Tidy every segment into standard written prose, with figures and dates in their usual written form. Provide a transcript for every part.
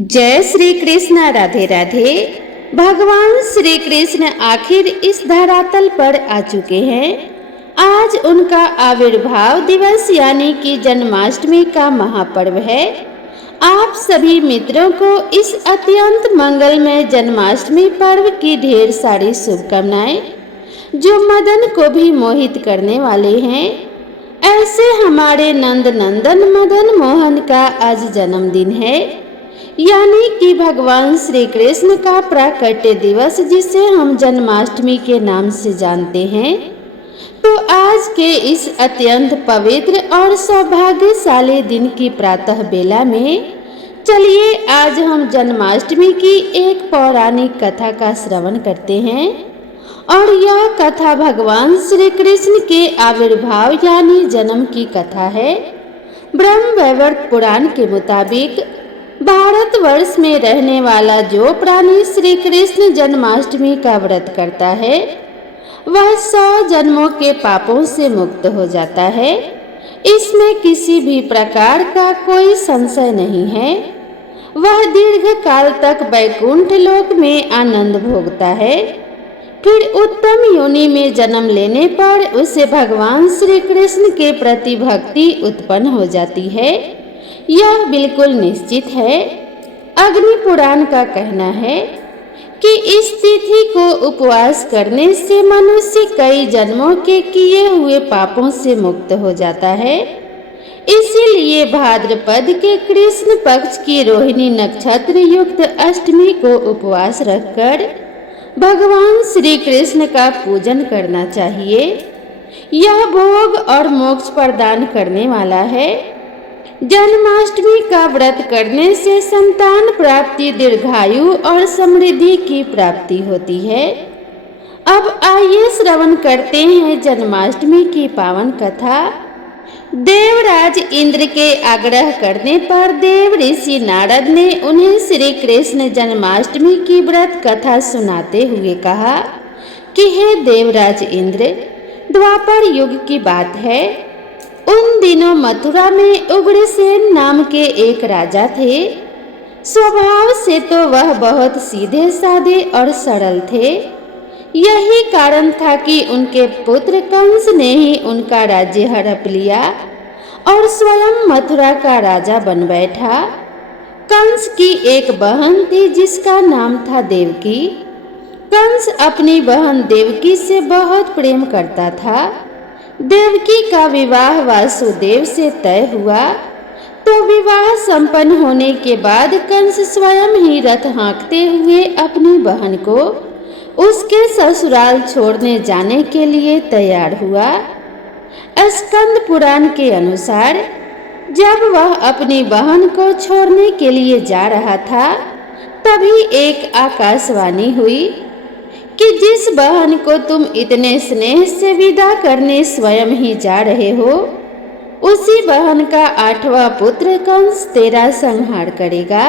जय श्री कृष्ण। राधे राधे। भगवान श्री कृष्ण आखिर इस धरातल पर आ चुके हैं। आज उनका आविर्भाव दिवस यानी कि जन्माष्टमी का महापर्व है। आप सभी मित्रों को इस अत्यंत मंगलमय जन्माष्टमी पर्व की ढेर सारी शुभकामनाएं, जो मदन को भी मोहित करने वाले हैं। ऐसे हमारे नंद नंदन मदन मोहन का आज जन्मदिन है, यानी कि भगवान श्री कृष्ण का प्राकट्य दिवस, जिसे हम जन्माष्टमी के नाम से जानते हैं। तो आज के इस अत्यंत पवित्र और सौभाग्यशाली दिन की प्रातः बेला में चलिए आज हम जन्माष्टमी की एक पौराणिक कथा का श्रवण करते हैं। और यह कथा भगवान श्री कृष्ण के आविर्भाव यानी जन्म की कथा है। ब्रह्मवैवर्त पुराण के मुताबिक भारतवर्ष में रहने वाला जो प्राणी श्री कृष्ण जन्माष्टमी का व्रत करता है, वह 100 जन्मों के पापों से मुक्त हो जाता है। इसमें किसी भी प्रकार का कोई संशय नहीं है। वह दीर्घ काल तक वैकुंठ लोक में आनंद भोगता है। फिर उत्तम योनि में जन्म लेने पर उसे भगवान श्री कृष्ण के प्रति भक्ति उत्पन्न हो जाती है। यह बिल्कुल निश्चित है। अग्नि पुराण का कहना है कि इस तिथि को उपवास करने से मनुष्य कई जन्मों के किए हुए पापों से मुक्त हो जाता है। इसीलिए भाद्रपद के कृष्ण पक्ष की रोहिणी नक्षत्र युक्त अष्टमी को उपवास रखकर भगवान श्री कृष्ण का पूजन करना चाहिए। यह भोग और मोक्ष प्रदान करने वाला है। जन्माष्टमी का व्रत करने से संतान प्राप्ति, दीर्घायु और समृद्धि की प्राप्ति होती है। अब आइए श्रवण करते हैं जन्माष्टमी की पावन कथा। देवराज इंद्र के आग्रह करने पर देव ऋषि नारद ने उन्हें श्री कृष्ण जन्माष्टमी की व्रत कथा सुनाते हुए कहा कि हे देवराज इंद्र, द्वापर युग की बात है। उन दिनों मथुरा में उग्रसेन नाम के एक राजा थे। स्वभाव से तो वह बहुत सीधे साधे और सरल थे। यही कारण था कि उनके पुत्र कंस ने ही उनका राज्य हड़प लिया और स्वयं मथुरा का राजा बन बैठा। कंस की एक बहन थी जिसका नाम था देवकी। कंस अपनी बहन देवकी से बहुत प्रेम करता था। देवकी का विवाह वासुदेव से तय हुआ। तो विवाह संपन्न होने के बाद कंस स्वयं ही रथ हाँकते हुए अपनी बहन को उसके ससुराल छोड़ने जाने के लिए तैयार हुआ। स्कंद पुराण के अनुसार जब वह अपनी बहन को छोड़ने के लिए जा रहा था, तभी एक आकाशवाणी हुई कि जिस बहन को तुम इतने स्नेह से विदा करने स्वयं ही जा रहे हो, उसी बहन का 8वां पुत्र कंस तेरा संहार करेगा।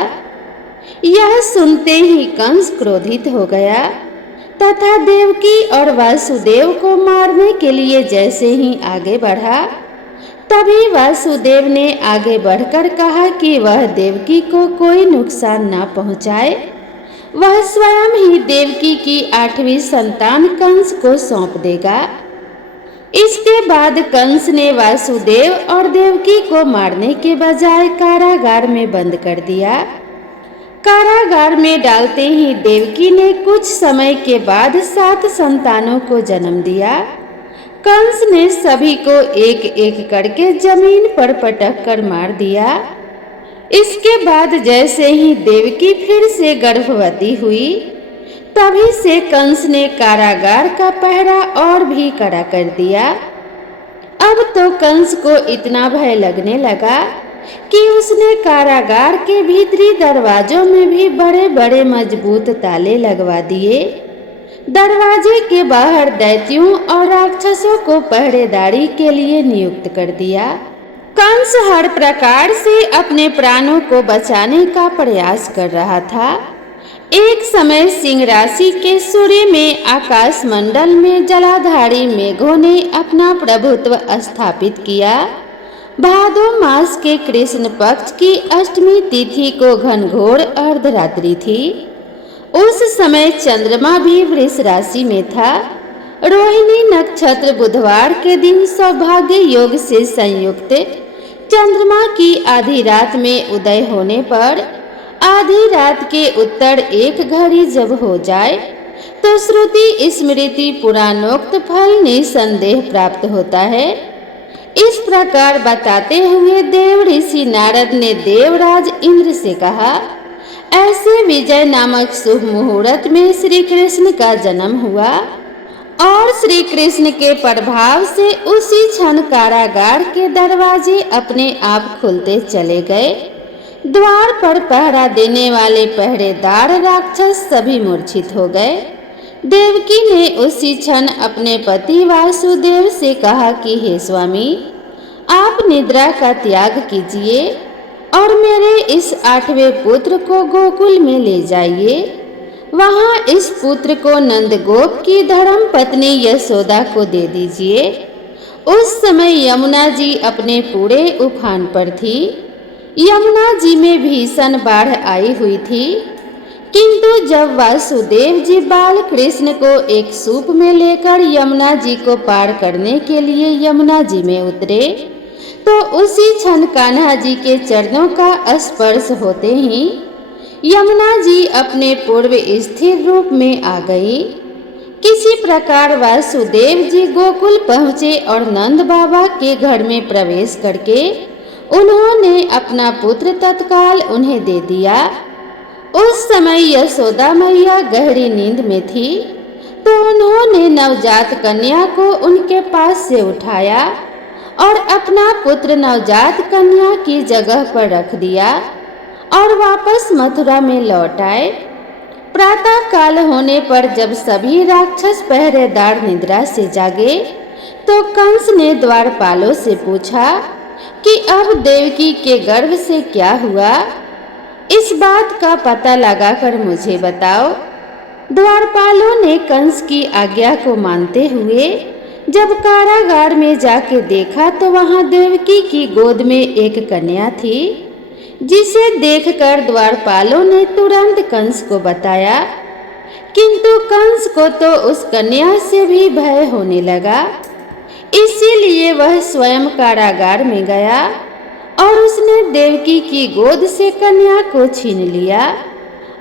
यह सुनते ही कंस क्रोधित हो गया तथा देवकी और वासुदेव को मारने के लिए जैसे ही आगे बढ़ा, तभी वासुदेव ने आगे बढ़कर कहा कि वह देवकी को कोई नुकसान न पहुंचाए। वह स्वयं ही देवकी की 8वीं संतान कंस को सौंप देगा। इसके बाद कंस ने वासुदेव और देवकी को मारने के बजाय कारागार में बंद कर दिया। कारागार में डालते ही देवकी ने कुछ समय के बाद 7 संतानों को जन्म दिया। कंस ने सभी को एक एक करके जमीन पर पटक कर मार दिया। इसके बाद जैसे ही देवकी फिर से गर्भवती हुई, तभी से कंस ने कारागार का पहरा और भी कड़ा कर दिया। अब तो कंस को इतना भय लगने लगा कि उसने कारागार के भीतरी दरवाजों में भी बड़े बड़े मजबूत ताले लगवा दिए। दरवाजे के बाहर दैत्यों और राक्षसों को पहरेदारी के लिए नियुक्त कर दिया। कंस हर प्रकार से अपने प्राणों को बचाने का प्रयास कर रहा था। एक समय सिंह राशि के सूर्य में आकाश मंडल में जलाधारी मेघों ने अपना प्रभुत्व स्थापित किया भादो मास के कृष्ण पक्ष की अष्टमी तिथि को घनघोर अर्धरात्रि थी। उस समय चंद्रमा भी वृष राशि में था। रोहिणी नक्षत्र बुधवार के दिन सौभाग्य योग से संयुक्त चंद्रमा की आधी रात में उदय होने पर आधी रात के उत्तर एक घड़ी जब हो जाए तो श्रुति स्मृति पुराणोक्त फल निसंदेह प्राप्त होता है। इस प्रकार बताते हुए देव ऋषि नारद ने देवराज इंद्र से कहा, ऐसे विजय नामक शुभ मुहूर्त में श्री कृष्ण का जन्म हुआ और श्री कृष्ण के प्रभाव से उसी क्षण कारागार के दरवाजे अपने आप खुलते चले गए। द्वार पर पहरा देने वाले पहरेदार राक्षस सभी मूर्छित हो गए। देवकी ने उसी क्षण अपने पति वासुदेव से कहा कि हे स्वामी, आप निद्रा का त्याग कीजिए और मेरे इस 8वें पुत्र को गोकुल में ले जाइए। वहां इस पुत्र को नंदगोप की धर्म पत्नी यशोदा को दे दीजिए। उस समय यमुना जी अपने पूरे उफान पर थी। यमुना जी में भीषण बाढ़ आई हुई थी, किंतु जब वासुदेव जी बाल कृष्ण को एक सूप में लेकर यमुना जी को पार करने के लिए यमुना जी में उतरे तो उसी क्षण कान्हा जी के चरणों का स्पर्श होते ही यमुना जी अपने पूर्व स्थिर रूप में आ गई। किसी प्रकार वासुदेव जी गोकुल पहुँचे और नंद बाबा के घर में प्रवेश करके उन्होंने अपना पुत्र तत्काल उन्हें दे दिया। उस समय यशोदा मैया गहरी नींद में थी तो उन्होंने नवजात कन्या को उनके पास से उठाया और अपना पुत्र नवजात कन्या की जगह पर रख दिया और वापस मथुरा में लौट आए। प्रातः काल होने पर जब सभी राक्षस पहरेदार निद्रा से जागे तो कंस ने द्वारपालों से पूछा कि अब देवकी के गर्भ से क्या हुआ, इस बात का पता लगाकर मुझे बताओ। द्वारपालों ने कंस की आज्ञा को मानते हुए जब कारागार में जाके देखा तो वहां देवकी की गोद में एक कन्या थी, जिसे देखकर द्वारपालों ने तुरंत कंस को बताया। किंतु कंस को तो उस कन्या से भी भय होने लगा, इसीलिए वह स्वयं कारागार में गया और उसने देवकी की गोद से कन्या को छीन लिया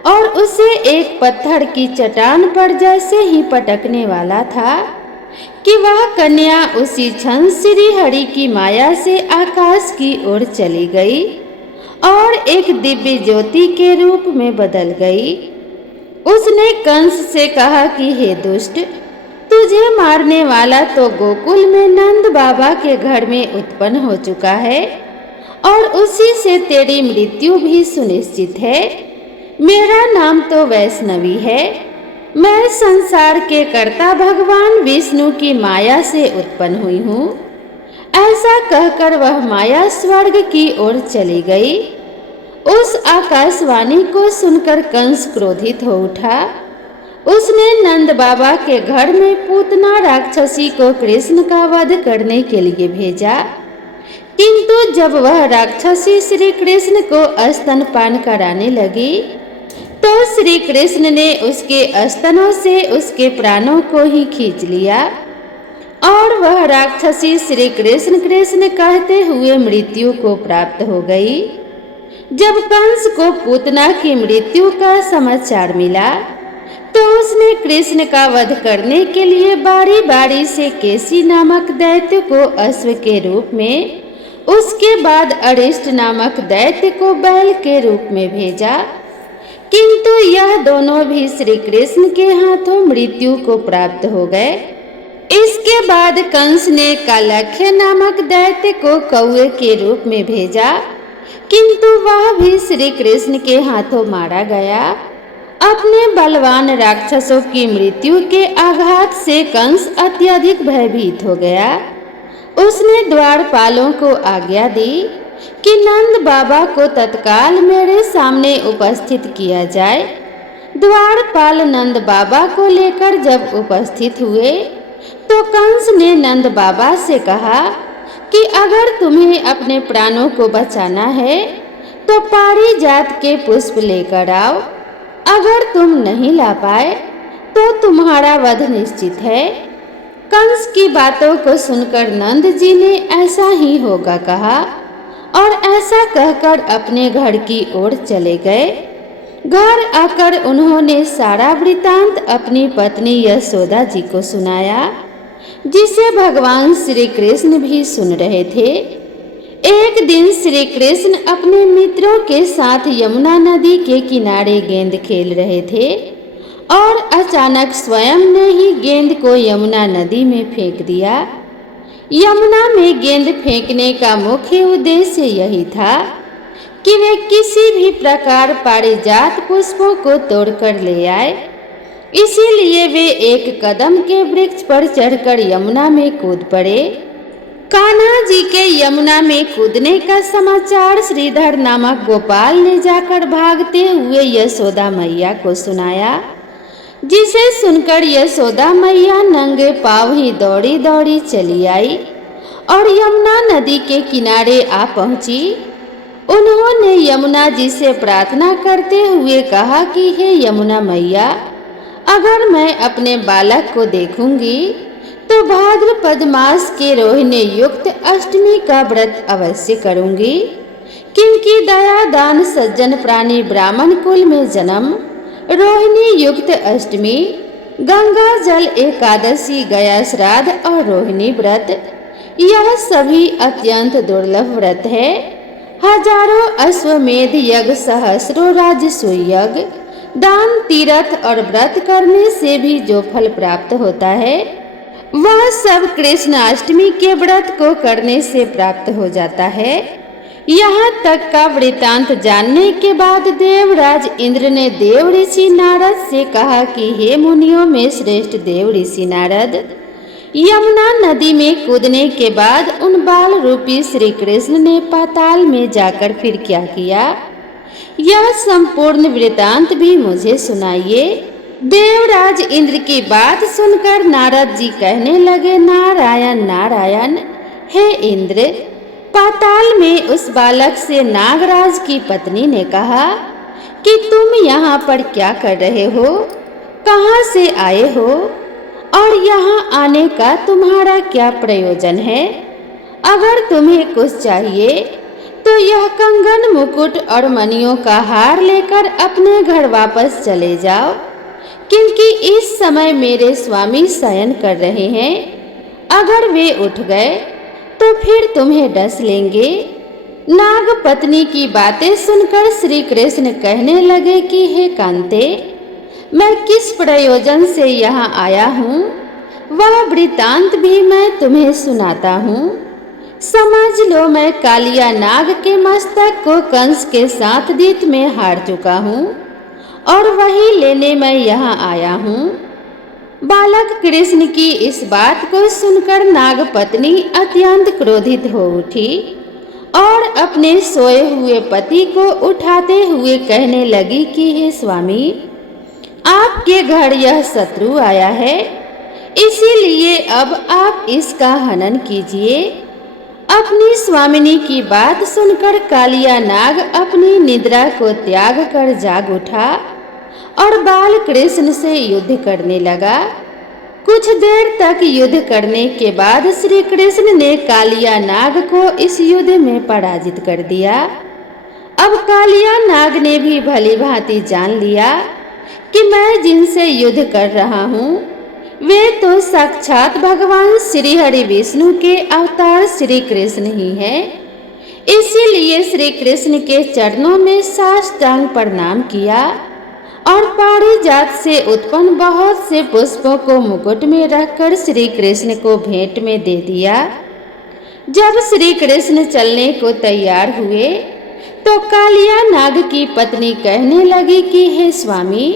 और उसे एक पत्थर की चट्टान पर जैसे ही पटकने वाला था कि वह कन्या उसी क्षण श्री हरि की माया से आकाश की ओर चली गई और एक दिव्य ज्योति के रूप में बदल गई। उसने कंस से कहा कि हे दुष्ट, तुझे मारने वाला तो गोकुल में नंद बाबा के घर में उत्पन्न हो चुका है और उसी से तेरी मृत्यु भी सुनिश्चित है। मेरा नाम तो वैष्णवी है। मैं संसार के कर्ता भगवान विष्णु की माया से उत्पन्न हुई हूँ। ऐसा कहकर वह माया स्वर्ग की ओर चली गई। उस आकाशवाणी को सुनकर कंस क्रोधित हो उठा। उसने नंद बाबा के घर में पूतना राक्षसी को कृष्ण का वध करने के लिए भेजा, किंतु जब वह राक्षसी श्री कृष्ण को स्तनपान कराने लगी तो श्री कृष्ण ने उसके स्तनों से उसके प्राणों को ही खींच लिया और वह राक्षसी श्री कृष्ण कृष्ण कहते हुए मृत्यु को प्राप्त हो गई। जब कंस को पूतना की मृत्यु का समाचार मिला तो उसने कृष्ण का वध करने के लिए बारी बारी से केसी नामक दैत्य को अश्व के रूप में, उसके बाद अरिष्ट नामक दैत्य को बैल के रूप में भेजा, किंतु यह दोनों भी श्री कृष्ण के हाथों मृत्यु को प्राप्त हो गए। इसके बाद कंस ने कालख्य नामक दैत्य को कौवे के रूप में भेजा, किंतु वह भी श्री कृष्ण के हाथों मारा गया। अपने बलवान राक्षसों की मृत्यु के आघात से कंस अत्यधिक भयभीत हो गया। उसने द्वारपालों को आज्ञा दी कि नंद बाबा को तत्काल मेरे सामने उपस्थित किया जाए। द्वारपाल नंद बाबा को लेकर जब उपस्थित हुए तो कंस ने नंद बाबा से कहा, कि अगर तुम्हें अपने प्राणों को बचाना है तो पारिजात के पुष्प लेकर आओ। अगर तुम नहीं ला पाए तो तुम्हारा वध निश्चित है। कंस की बातों को सुनकर नंद जी ने ऐसा ही होगा कहा और ऐसा कहकर अपने घर की ओर चले गए। घर आकर उन्होंने सारा वृतांत अपनी पत्नी यशोदा जी को सुनाया, जिसे भगवान श्री कृष्ण भी सुन रहे थे। एक दिन श्री कृष्ण अपने मित्रों के साथ यमुना नदी के किनारे गेंद खेल रहे थे और अचानक स्वयं ने ही गेंद को यमुना नदी में फेंक दिया। यमुना में गेंद फेंकने का मुख्य उद्देश्य यही था कि वे किसी भी प्रकार पारिजात पुष्पों को तोड़कर ले आए। इसीलिए वे एक कदम के वृक्ष पर चढ़कर यमुना में कूद पड़े। कान्हा जी के यमुना में कूदने का समाचार श्रीधर नामक गोपाल ने जाकर भागते हुए यशोदा मैया को सुनाया, जिसे सुनकर यशोदा मैया नंगे पांव ही दौड़ी दौड़ी चली आई और यमुना नदी के किनारे आ पहुंची। उन्होंने यमुना जी से प्रार्थना करते हुए कहा कि हे यमुना मैया, अगर मैं अपने बालक को देखूंगी तो भाद्रपद मास के रोहिणी युक्त अष्टमी का व्रत अवश्य करूंगी, क्योंकि दया दान सज्जन प्राणी ब्राह्मण कुल में जन्म, रोहिणी युक्त अष्टमी, गंगा जल एकादशी, गया श्राद्ध और रोहिणी व्रत, यह सभी अत्यंत दुर्लभ व्रत है। हजारों अश्वमेध यज्ञ, सहस्रों राजसूय यज्ञ, दान, तीर्थ और व्रत करने से भी जो फल प्राप्त होता है वह सब कृष्णाष्टमी के व्रत को करने से प्राप्त हो जाता है। यहाँ तक का वृतांत जानने के बाद देवराज इंद्र ने देव ऋषि नारद से कहा कि हे मुनियों में श्रेष्ठ देव ऋषि नारद, यमुना नदी में कूदने के बाद उन बाल रूपी श्री कृष्ण ने पाताल में जाकर फिर क्या किया, यह संपूर्ण वृतांत भी मुझे सुनाइए। देवराज इंद्र की बात सुनकर नारद जी कहने लगे, नारायण नारायण, हे इंद्र, पाताल में उस बालक से नागराज की पत्नी ने कहा कि तुम यहाँ पर क्या कर रहे हो, कहाँ से आए हो और यहाँ आने का तुम्हारा क्या प्रयोजन है। अगर तुम्हें कुछ चाहिए तो यह कंगन, मुकुट और मणियों का हार लेकर अपने घर वापस चले जाओ, क्योंकि इस समय मेरे स्वामी शयन कर रहे हैं। अगर वे उठ गए तो फिर तुम्हें डस लेंगे। नाग पत्नी की बातें सुनकर श्री कृष्ण कहने लगे कि हे कांते, मैं किस प्रयोजन से यहाँ आया हूँ वह वृतांत भी मैं तुम्हें सुनाता हूँ। समझ लो, मैं कालिया नाग के मस्तक को कंस के साथ दीत में हार चुका हूँ और वही लेने मैं यहाँ आया हूँ। बालक कृष्ण की इस बात को सुनकर नागपत्नी अत्यंत क्रोधित हो उठी और अपने सोए हुए पति को उठाते हुए कहने लगी कि हे स्वामी, आपके घर यह शत्रु आया है, इसीलिए अब आप इसका हनन कीजिए। अपनी स्वामिनी की बात सुनकर कालिया नाग अपनी निद्रा को त्याग कर जाग उठा और बाल कृष्ण से युद्ध करने लगा। कुछ देर तक युद्ध करने के बाद श्री कृष्ण ने कालिया नाग को इस युद्ध में पराजित कर दिया। अब कालिया नाग ने भी भली भांति जान लिया कि मैं जिनसे युद्ध कर रहा हूँ वे तो साक्षात भगवान श्री हरि विष्णु के अवतार श्री कृष्ण ही हैं। इसीलिए श्री कृष्ण के चरणों में साष्टांग प्रणाम किया और पारिजात से उत्पन्न बहुत से पुष्पों को मुकुट में रखकर श्री कृष्ण को भेंट में दे दिया। जब श्री कृष्ण चलने को तैयार हुए तो कालिया नाग की पत्नी कहने लगी कि हे स्वामी,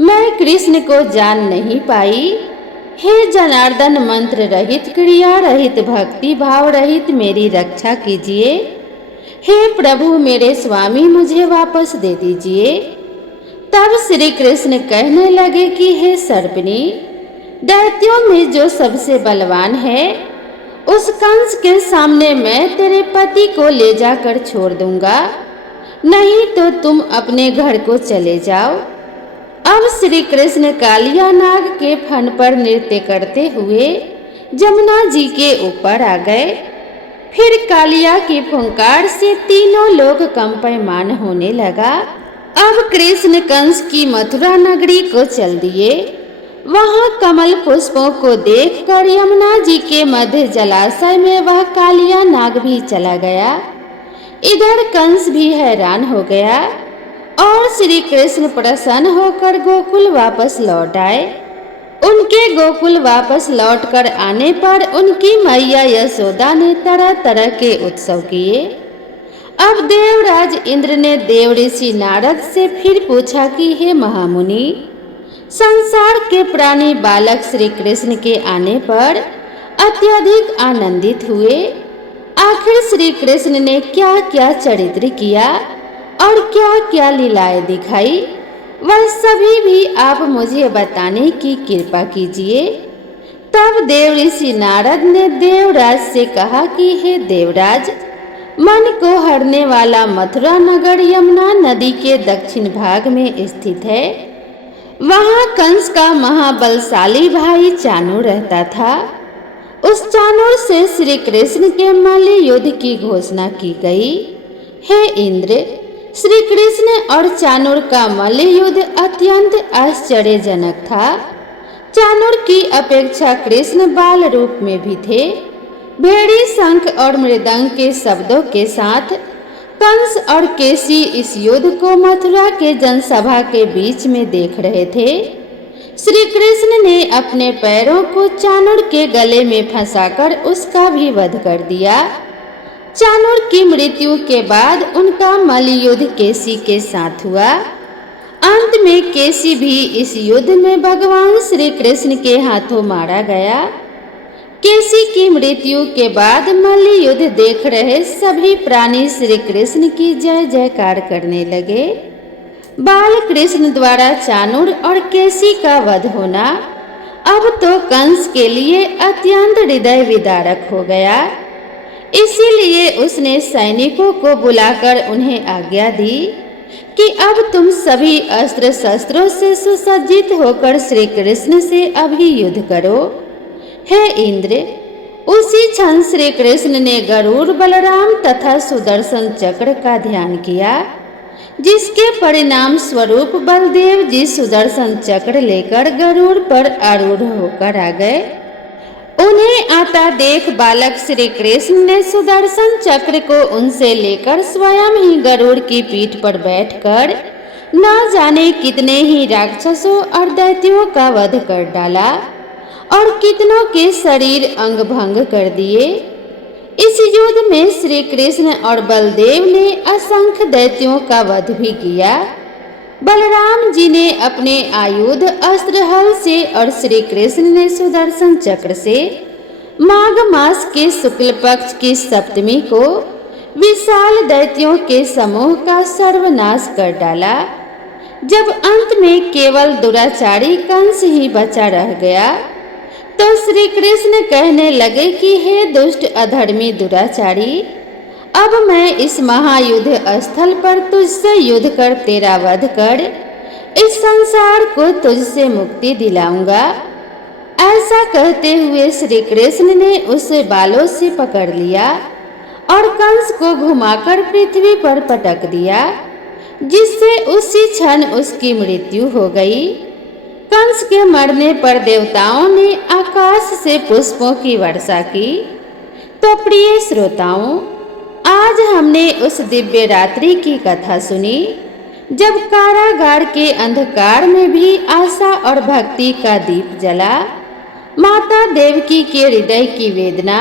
मैं कृष्ण को जान नहीं पाई। हे जनार्दन, मंत्र रहित, क्रिया रहित, भक्ति भाव रहित मेरी रक्षा कीजिए। हे प्रभु, मेरे स्वामी मुझे वापस दे दीजिए। तब श्री कृष्ण कहने लगे कि हे सर्पिणी, दैत्यों में जो सबसे बलवान है उस कंस के सामने मैं तेरे पति को ले जाकर छोड़ दूंगा, नहीं तो तुम अपने घर को चले जाओ। अब श्री कृष्ण कालिया नाग के फन पर नृत्य करते हुए जमुना जी के ऊपर आ गए। फिर कालिया की फुंकार से तीनों लोग कंपयमान होने लगा। अब कृष्ण कंस की मथुरा नगरी को चल दिए। वहां कमल पुष्पों को देखकर यमुना जी के मध्य जलाशय में वह कालिया नाग भी चला गया। इधर कंस भी हैरान हो गया और श्री कृष्ण प्रसन्न होकर गोकुल वापस लौट आए। उनके गोकुल वापस लौटकर आने पर उनकी मैया यशोदा ने तरह तरह के उत्सव किए। अब देवराज इंद्र ने देव ऋषि नारद से फिर पूछा कि हे महामुनि, संसार के प्राणी बालक श्री कृष्ण के आने पर अत्यधिक आनंदित हुए। आखिर श्री कृष्ण ने क्या क्या चरित्र किया और क्या क्या लीलाएं दिखाई, वह सभी भी आप मुझे बताने की कृपा कीजिए। तब देव ऋषि नारद ने देवराज से कहा कि हे देवराज, मन को हरने वाला मथुरा नगर यमुना नदी के दक्षिण भाग में स्थित है। वहां कंस का महाबलशाली भाई चाणूर रहता था। उस चाणूर से श्री कृष्ण के मल्ल युद्ध की घोषणा की गई। हे इंद्र, श्री कृष्ण और चाणूर का मल्ल युद्ध अत्यंत आश्चर्यजनक था। चाणूर की अपेक्षा कृष्ण बाल रूप में भी थे। भेड़ी, शंख और मृदंग के शब्दों के साथ कंस और केसी इस युद्ध को मथुरा के जनसभा के बीच में देख रहे थे। श्री कृष्ण ने अपने पैरों को चाणूर के गले में फंसाकर उसका भी वध कर दिया। चाणूर की मृत्यु के बाद उनका मल्ल युद्ध केसी के साथ हुआ। अंत में केसी भी इस युद्ध में भगवान श्री कृष्ण के हाथों मारा गया। केसी की मृत्यु के बाद मल्ल युद्ध देख रहे सभी प्राणी श्री कृष्ण की जय जयकार करने लगे। बाल कृष्ण द्वारा चाणूर और केसी का वध होना अब तो कंस के लिए अत्यंत हृदय विदारक हो गया। इसीलिए उसने सैनिकों को बुलाकर उन्हें आज्ञा दी कि अब तुम सभी अस्त्र शस्त्रों से सुसज्जित होकर श्री कृष्ण से अभी युद्ध करो। हे इंद्र, उसी क्षण श्री कृष्ण ने गरुड़, बलराम तथा सुदर्शन चक्र का ध्यान किया, जिसके परिणाम स्वरूप बलदेव जी सुदर्शन चक्र लेकर गरुड़ पर आरूढ़ होकर आ गए। उन्हें आता देख बालक श्री कृष्ण ने सुदर्शन चक्र को उनसे लेकर स्वयं ही गरुड़ की पीठ पर बैठकर न जाने कितने ही राक्षसों और दैत्यों का वध कर डाला और कितनों के शरीर अंग भंग कर दिए। इस युद्ध में श्री कृष्ण और बलदेव ने असंख्य दैत्यों का वध भी किया। बलराम जी ने अपने आयुध अस्त्र हल से और श्री कृष्ण ने सुदर्शन चक्र से माघ मास के शुक्ल पक्ष की सप्तमी को विशाल दैत्यों के समूह का सर्वनाश कर डाला। जब अंत में केवल दुराचारी कंस ही बचा रह गया तो श्री कृष्ण कहने लगे कि हे दुष्ट अधर्मी दुराचारी, अब मैं इस महायुद्ध स्थल पर तुझसे युद्ध कर तेरा वध कर इस संसार को तुझसे मुक्ति दिलाऊंगा। ऐसा कहते हुए श्री कृष्ण ने उसे बालों से पकड़ लिया और कंस को घुमाकर पृथ्वी पर पटक दिया, जिससे उसी क्षण उसकी मृत्यु हो गई। कंस के मरने पर देवताओं ने आकाश से पुष्पों की वर्षा की। तो प्रिय श्रोताओं, आज हमने उस दिव्य रात्रि की कथा सुनी जब कारागार के अंधकार में भी आशा और भक्ति का दीप जला। माता देवकी के हृदय की वेदना,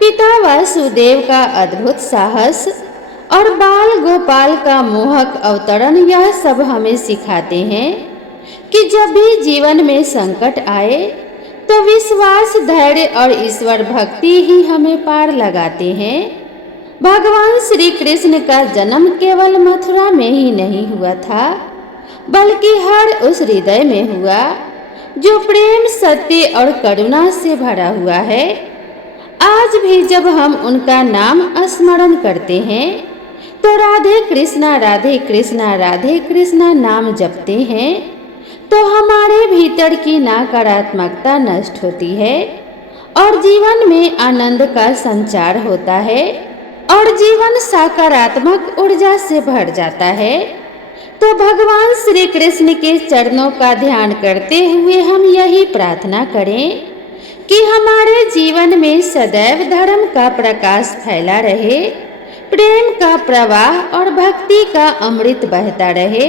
पिता वासुदेव का अद्भुत साहस और बाल गोपाल का मोहक अवतरण, यह सब हमें सिखाते हैं कि जब भी जीवन में संकट आए तो विश्वास, धैर्य और ईश्वर भक्ति ही हमें पार लगाते हैं। भगवान श्री कृष्ण का जन्म केवल मथुरा में ही नहीं हुआ था, बल्कि हर उस हृदय में हुआ जो प्रेम, सत्य और करुणा से भरा हुआ है। आज भी जब हम उनका नाम स्मरण करते हैं तो राधे कृष्णा राधे कृष्णा राधे कृष्णा नाम जपते हैं तो हमारे भीतर की नकारात्मकता नष्ट होती है और जीवन में आनंद का संचार होता है और जीवन सकारात्मक ऊर्जा से भर जाता है। तो भगवान श्री कृष्ण के चरणों का ध्यान करते हुए हम यही प्रार्थना करें कि हमारे जीवन में सदैव धर्म का प्रकाश फैला रहे, प्रेम का प्रवाह और भक्ति का अमृत बहता रहे,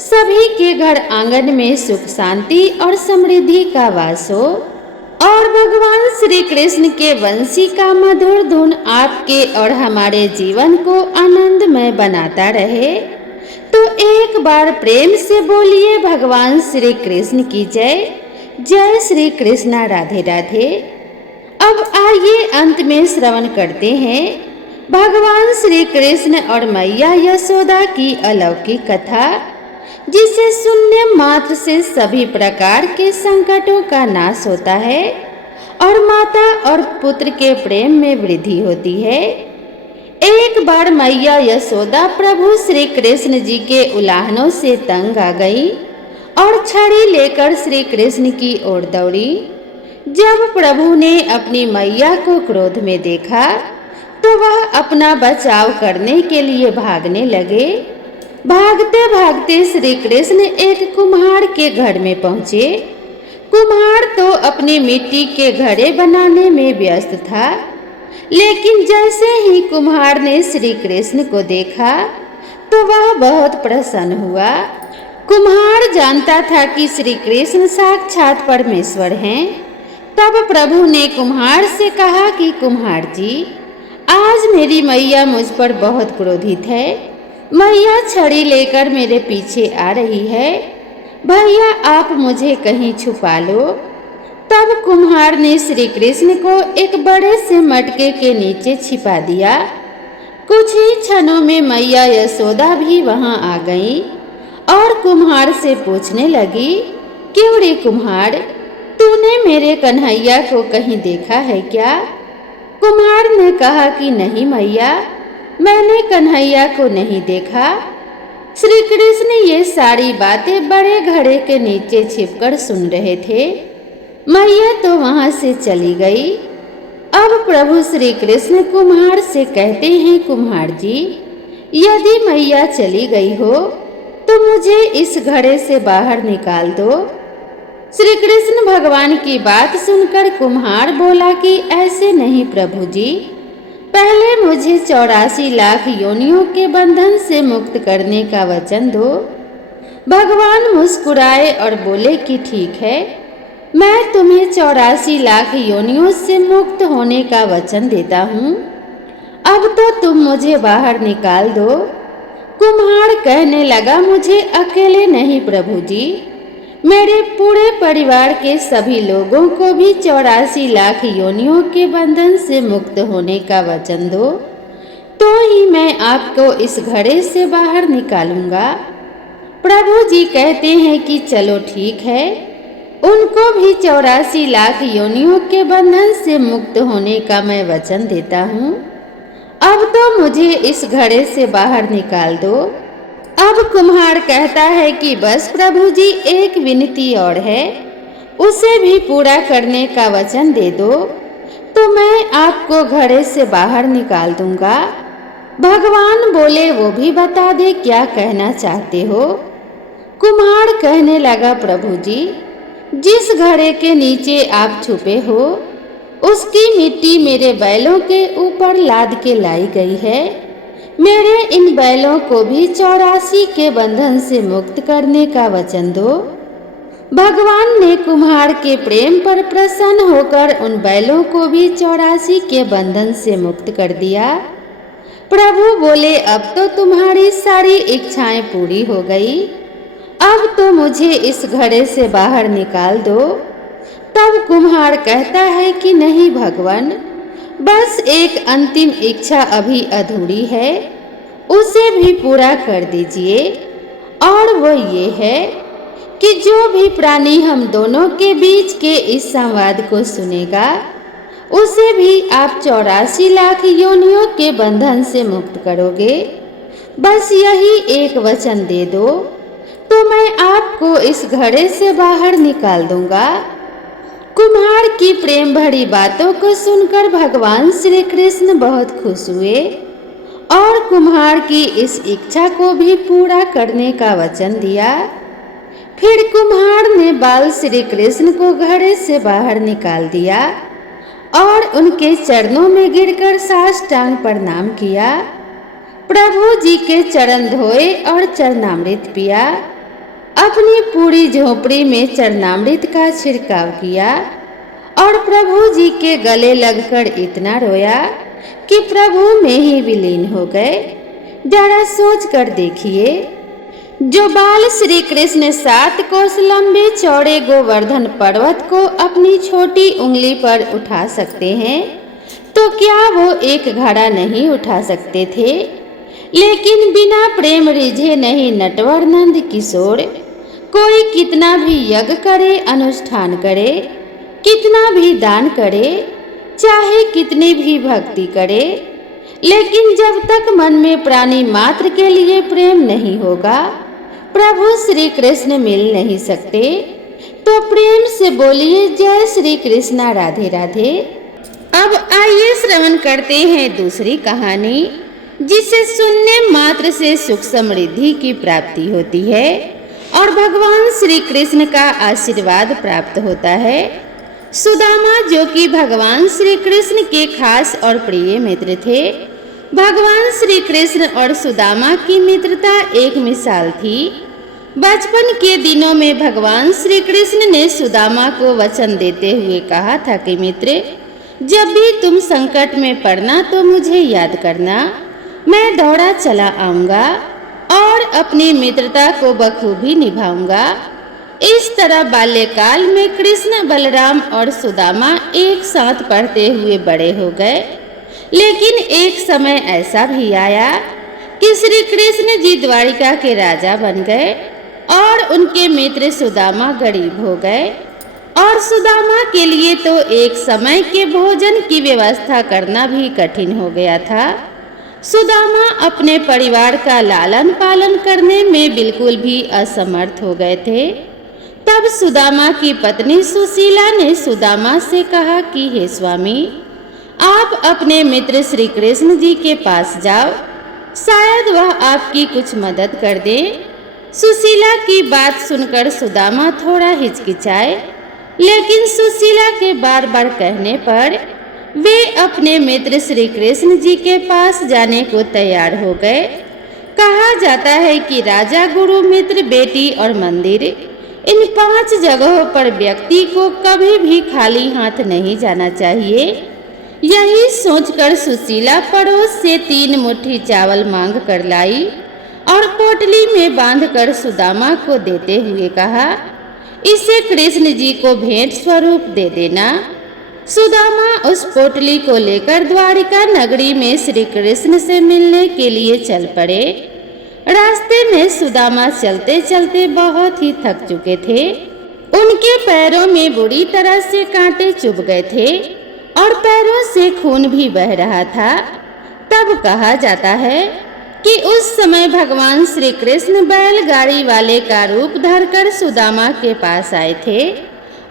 सभी के घर आंगन में सुख शांति और समृद्धि का वास हो और भगवान श्री कृष्ण के वंशी का मधुर धुन आपके और हमारे जीवन को आनंदमय बनाता रहे। तो एक बार प्रेम से बोलिए भगवान श्री कृष्ण की जय। जय श्री कृष्णा राधे राधे। अब आइए अंत में श्रवण करते हैं भगवान श्री कृष्ण और मैया यशोदा की अलौकिक कथा, जिसे सुनने मात्र से सभी प्रकार के संकटों का नाश होता है और माता और पुत्र के प्रेम में वृद्धि होती है। एक बार मैया यशोदा प्रभु श्री कृष्ण जी के उलाहनों से तंग आ गई और छड़ी लेकर श्री कृष्ण की ओर दौड़ी। जब प्रभु ने अपनी मैया को क्रोध में देखा तो वह अपना बचाव करने के लिए भागने लगे। भागते भागते श्री कृष्ण एक कुम्हार के घर में पहुंचे। कुम्हार तो अपनी मिट्टी के घड़े बनाने में व्यस्त था, लेकिन जैसे ही कुम्हार ने श्री कृष्ण को देखा तो वह बहुत प्रसन्न हुआ। कुम्हार जानता था कि श्री कृष्ण साक्षात परमेश्वर हैं। तब प्रभु ने कुम्हार से कहा कि कुम्हार जी, आज मेरी मैया मुझ पर बहुत क्रोधित है। मैया छड़ी लेकर मेरे पीछे आ रही है। भैया आप मुझे कहीं छुपा लो। तब कुम्हार ने श्री कृष्ण को एक बड़े से मटके के नीचे छिपा दिया। कुछ ही क्षणों में मैया यशोदा भी वहां आ गई और कुम्हार से पूछने लगी, क्यों रे कुम्हार, तूने मेरे कन्हैया को कहीं देखा है क्या? कुम्हार ने कहा कि नहीं मैया, मैंने कन्हैया को नहीं देखा। श्री कृष्ण ये सारी बातें बड़े घड़े के नीचे छिपकर सुन रहे थे। मैया तो वहां से चली गई। अब प्रभु श्री कृष्ण कुम्हार से कहते हैं, कुम्हार जी, यदि मैया चली गई हो तो मुझे इस घड़े से बाहर निकाल दो। श्री कृष्ण भगवान की बात सुनकर कुम्हार बोला कि ऐसे नहीं प्रभु जी, पहले मुझे 84 लाख योनियों के बंधन से मुक्त करने का वचन दो। भगवान मुस्कुराए और बोले कि ठीक है, मैं तुम्हें 84 लाख योनियों से मुक्त होने का वचन देता हूँ। अब तो तुम मुझे बाहर निकाल दो। कुम्हार कहने लगा, मुझे अकेले नहीं प्रभु जी, मेरे पूरे परिवार के सभी लोगों को भी 84 लाख योनियों के बंधन से मुक्त होने का वचन दो, तो ही मैं आपको इस घड़े से बाहर निकालूंगा। प्रभु जी कहते हैं कि चलो ठीक है, उनको भी 84 लाख योनियों के बंधन से मुक्त होने का मैं वचन देता हूँ। अब तो मुझे इस घड़े से बाहर निकाल दो। अब कुम्हार कहता है कि बस प्रभु जी, एक विनती और है, उसे भी पूरा करने का वचन दे दो तो मैं आपको घड़े से बाहर निकाल दूंगा। भगवान बोले, वो भी बता दे क्या कहना चाहते हो। कुम्हार कहने लगा, प्रभु जी, जिस घड़े के नीचे आप छुपे हो उसकी मिट्टी मेरे बैलों के ऊपर लाद के लाई गई है। मेरे इन बैलों को भी 84 के बंधन से मुक्त करने का वचन दो। भगवान ने कुम्हार के प्रेम पर प्रसन्न होकर उन बैलों को भी 84 के बंधन से मुक्त कर दिया। प्रभु बोले, अब तो तुम्हारी सारी इच्छाएं पूरी हो गई, अब तो मुझे इस घड़े से बाहर निकाल दो। तब कुम्हार कहता है कि नहीं भगवान, बस एक अंतिम इच्छा अभी अधूरी है, उसे भी पूरा कर दीजिए। और वो ये है कि जो भी प्राणी हम दोनों के बीच के इस संवाद को सुनेगा उसे भी आप 84 लाख योनियों के बंधन से मुक्त करोगे। बस यही एक वचन दे दो तो मैं आपको इस घड़े से बाहर निकाल दूंगा। कुम्हार की प्रेम भरी बातों को सुनकर भगवान श्री कृष्ण बहुत खुश हुए और कुम्हार की इस इच्छा को भी पूरा करने का वचन दिया। फिर कुम्हार ने बाल श्री कृष्ण को घड़े से बाहर निकाल दिया और उनके चरणों में गिरकर साष्टांग प्रणाम किया। प्रभु जी के चरण धोए और चरणामृत पिया। अपनी पूरी झोपड़ी में चरणामृत का छिड़काव किया और प्रभु जी के गले लगकर इतना रोया कि प्रभु में ही विलीन हो गए। जरा सोच कर देखिए, जो बाल श्री कृष्ण 7 कोस लंबे चौड़े गोवर्धन पर्वत को अपनी छोटी उंगली पर उठा सकते हैं, तो क्या वो एक घड़ा नहीं उठा सकते थे? लेकिन बिना प्रेम रिझे नहीं नटवर नंद किशोर, कोई कितना भी यज्ञ करे, अनुष्ठान करे, कितना भी दान करे, चाहे कितनी भी भक्ति करे, लेकिन जब तक मन में प्राणी मात्र के लिए प्रेम नहीं होगा, प्रभु श्री कृष्ण मिल नहीं सकते। तो प्रेम से बोलिए जय श्री कृष्णा, राधे राधे। अब आइए श्रवण करते हैं दूसरी कहानी, जिसे सुनने मात्र से सुख समृद्धि की प्राप्ति होती है और भगवान श्री कृष्ण का आशीर्वाद प्राप्त होता है। सुदामा, जो कि भगवान श्री कृष्ण के खास और प्रिय मित्र थे, भगवान श्री कृष्ण और सुदामा की मित्रता एक मिसाल थी। बचपन के दिनों में भगवान श्री कृष्ण ने सुदामा को वचन देते हुए कहा था कि मित्र, जब भी तुम संकट में पड़ना तो मुझे याद करना, मैं दौड़ा चला आऊंगा और अपनी मित्रता को बखूबी निभाऊंगा। इस तरह बाल्यकाल में कृष्ण, बलराम और सुदामा एक साथ पढ़ते हुए बड़े हो गए। लेकिन एक समय ऐसा भी आया कि श्री कृष्ण जी द्वारिका के राजा बन गए और उनके मित्र सुदामा गरीब हो गए और सुदामा के लिए तो एक समय के भोजन की व्यवस्था करना भी कठिन हो गया था। सुदामा अपने परिवार का लालन पालन करने में बिल्कुल भी असमर्थ हो गए थे। तब सुदामा की पत्नी सुशीला ने सुदामा से कहा कि हे स्वामी, आप अपने मित्र श्री कृष्ण जी के पास जाओ, शायद वह आपकी कुछ मदद कर दे। सुशीला की बात सुनकर सुदामा थोड़ा हिचकिचाए, लेकिन सुशीला के बार बार कहने पर वे अपने मित्र श्री कृष्ण जी के पास जाने को तैयार हो गए। कहा जाता है कि राजा, गुरु, मित्र, बेटी और मंदिर, इन 5 जगहों पर व्यक्ति को कभी भी खाली हाथ नहीं जाना चाहिए। यही सोचकर सुशीला पड़ोस से 3 मुट्ठी चावल मांग कर लाई और पोटली में बांधकर सुदामा को देते हुए कहा, इसे कृष्ण जी को भेंट स्वरूप दे देना। सुदामा उस पोटली को लेकर द्वारिका नगरी में श्री कृष्ण से मिलने के लिए चल पड़े। रास्ते में सुदामा चलते चलते बहुत ही थक चुके थे। उनके पैरों में बुरी तरह से कांटे चुभ गए थे और पैरों से खून भी बह रहा था। तब कहा जाता है कि उस समय भगवान श्री कृष्ण बैलगाड़ी वाले का रूप धरकर सुदामा के पास आए थे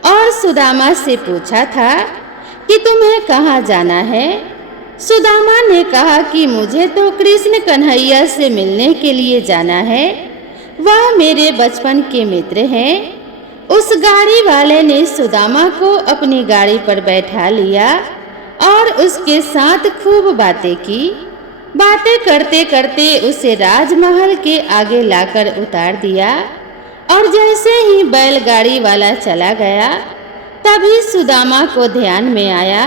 और सुदामा से पूछा था कि तुम्हें कहाँ जाना है। सुदामा ने कहा कि मुझे तो कृष्ण कन्हैया से मिलने के लिए जाना है, वह मेरे बचपन के मित्र हैं। उस गाड़ी वाले ने सुदामा को अपनी गाड़ी पर बैठा लिया और उसके साथ खूब बातें की। बातें करते करते उसे राजमहल के आगे लाकर उतार दिया और जैसे ही बैलगाड़ी वाला चला गया, तभी सुदामा को ध्यान में आया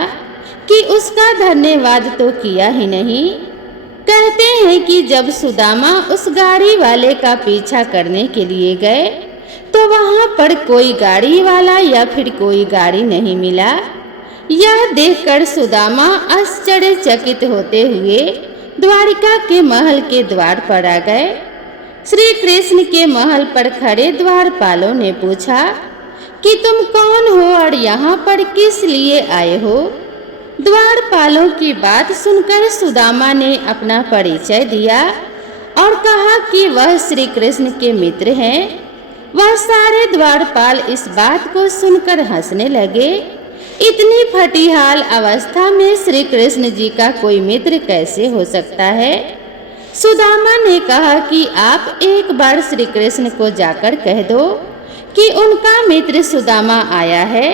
कि उसका धन्यवाद तो किया ही नहीं। कहते हैं कि जब सुदामा उस गाड़ी वाले का पीछा करने के लिए गए तो वहां पर कोई गाड़ी वाला या फिर कोई गाड़ी नहीं मिला। यह देखकर सुदामा आश्चर्यचकित होते हुए द्वारिका के महल के द्वार पर आ गए। श्री कृष्ण के महल पर खड़े द्वारपालों ने पूछा कि तुम कौन हो और यहाँ पर किस लिए आए हो। द्वारपालों की बात सुनकर सुदामा ने अपना परिचय दिया और कहा कि वह श्री कृष्ण के मित्र हैं। वह सारे द्वारपाल इस बात को सुनकर हंसने लगे। इतनी फटीहाल अवस्था में श्री कृष्ण जी का कोई मित्र कैसे हो सकता है। सुदामा ने कहा कि आप एक बार श्री कृष्ण को जाकर कह दो कि उनका मित्र सुदामा आया है।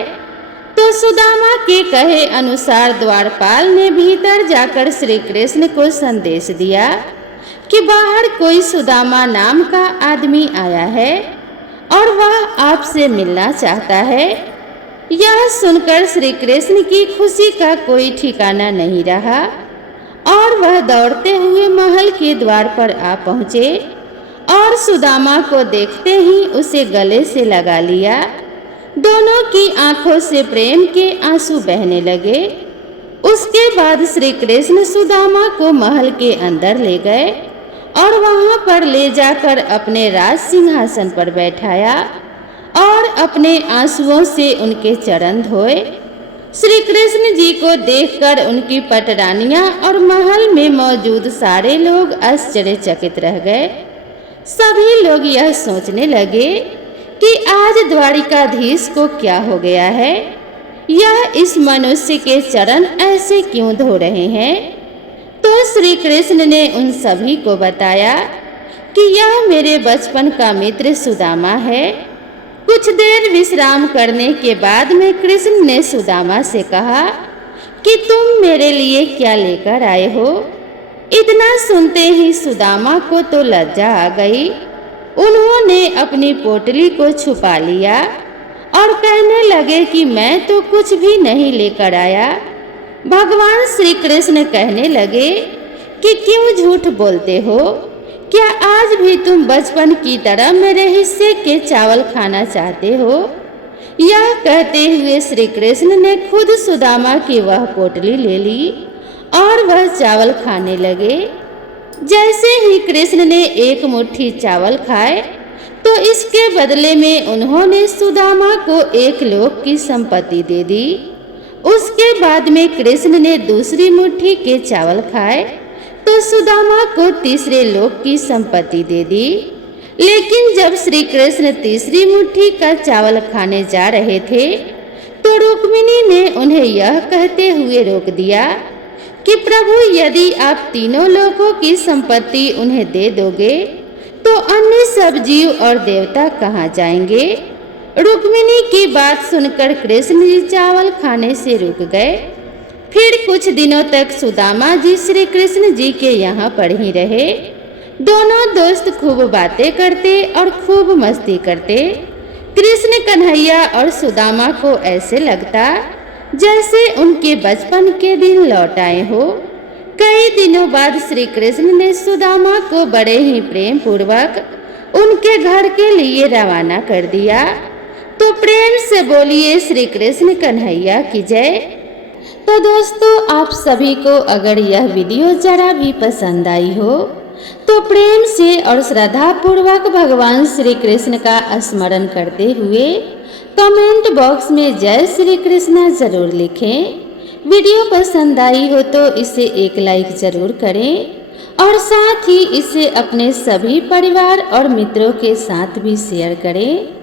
तो सुदामा के कहे अनुसार द्वारपाल ने भीतर जाकर श्री कृष्ण को संदेश दिया कि बाहर कोई सुदामा नाम का आदमी आया है और वह आपसे मिलना चाहता है। यह सुनकर श्री कृष्ण की खुशी का कोई ठिकाना नहीं रहा और वह दौड़ते हुए महल के द्वार पर आ पहुँचे और सुदामा को देखते ही उसे गले से लगा लिया। दोनों की आंखों से प्रेम के आंसू बहने लगे। उसके बाद श्री कृष्ण सुदामा को महल के अंदर ले गए और वहां पर ले जाकर अपने राज सिंहासन पर बैठाया और अपने आंसुओं से उनके चरण धोए। श्री कृष्ण जी को देखकर उनकी पटरानियां और महल में मौजूद सारे लोग आश्चर्यचकित रह गए। सभी लोग यह सोचने लगे कि आज द्वारिकाधीश को क्या हो गया है। यह इस मनुष्य के चरण ऐसे क्यों धो रहे हैं। तो श्री कृष्ण ने उन सभी को बताया कि यह मेरे बचपन का मित्र सुदामा है। कुछ देर विश्राम करने के बाद में कृष्ण ने सुदामा से कहा कि तुम मेरे लिए क्या लेकर आए हो। इतना सुनते ही सुदामा को तो लज्जा आ गई। उन्होंने अपनी पोटली को छुपा लिया और कहने लगे कि मैं तो कुछ भी नहीं लेकर आया। भगवान श्री कृष्ण कहने लगे कि क्यों झूठ बोलते हो। क्या आज भी तुम बचपन की तरह मेरे हिस्से के चावल खाना चाहते हो। यह कहते हुए श्री कृष्ण ने खुद सुदामा की वह पोटली ले ली और वह चावल खाने लगे। जैसे ही कृष्ण ने एक मुट्ठी चावल खाए तो इसके बदले में उन्होंने सुदामा को एक लोक की संपत्ति दे दी। उसके बाद में कृष्ण ने दूसरी मुट्ठी के चावल खाए तो सुदामा को तीसरे लोक की संपत्ति दे दी। लेकिन जब श्री कृष्ण तीसरी मुट्ठी का चावल खाने जा रहे थे तो रुक्मिणी ने उन्हें यह कहते हुए रोक दिया कि प्रभु, यदि आप तीनों लोकों की संपत्ति उन्हें दे दोगे तो अन्य सब जीव और देवता कहाँ जाएंगे। रुक्मिणी की बात सुनकर कृष्ण जी चावल खाने से रुक गए। फिर कुछ दिनों तक सुदामा जी श्री कृष्ण जी के यहाँ पर ही रहे। दोनों दोस्त खूब बातें करते और खूब मस्ती करते। कृष्ण कन्हैया और सुदामा को ऐसे लगता जैसे उनके बचपन के दिन लौट आए हो। कई दिनों बाद श्री कृष्ण ने सुदामा को बड़े ही प्रेम पूर्वक उनके घर के लिए रवाना कर दिया। तो प्रेम से बोलिए श्री कृष्ण कन्हैया की जय। तो दोस्तों, आप सभी को अगर यह वीडियो जरा भी पसंद आई हो तो प्रेम से और श्रद्धा पूर्वक भगवान श्री कृष्ण का स्मरण करते हुए कमेंट बॉक्स में जय श्री कृष्ण जरूर लिखें। वीडियो पसंद आई हो तो इसे एक लाइक जरूर करें और साथ ही इसे अपने सभी परिवार और मित्रों के साथ भी शेयर करें।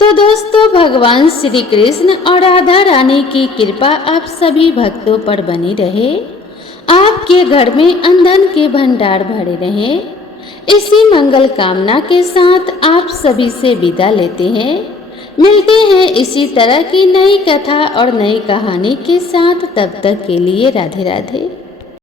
तो दोस्तों, भगवान श्री कृष्ण और राधा रानी की कृपा आप सभी भक्तों पर बनी रहे। आपके घर में अन्न के भंडार भरे रहें। इसी मंगल कामना के साथ आप सभी से विदा लेते हैं। मिलते हैं इसी तरह की नई कथा और नई कहानी के साथ। तब तक के लिए राधे राधे।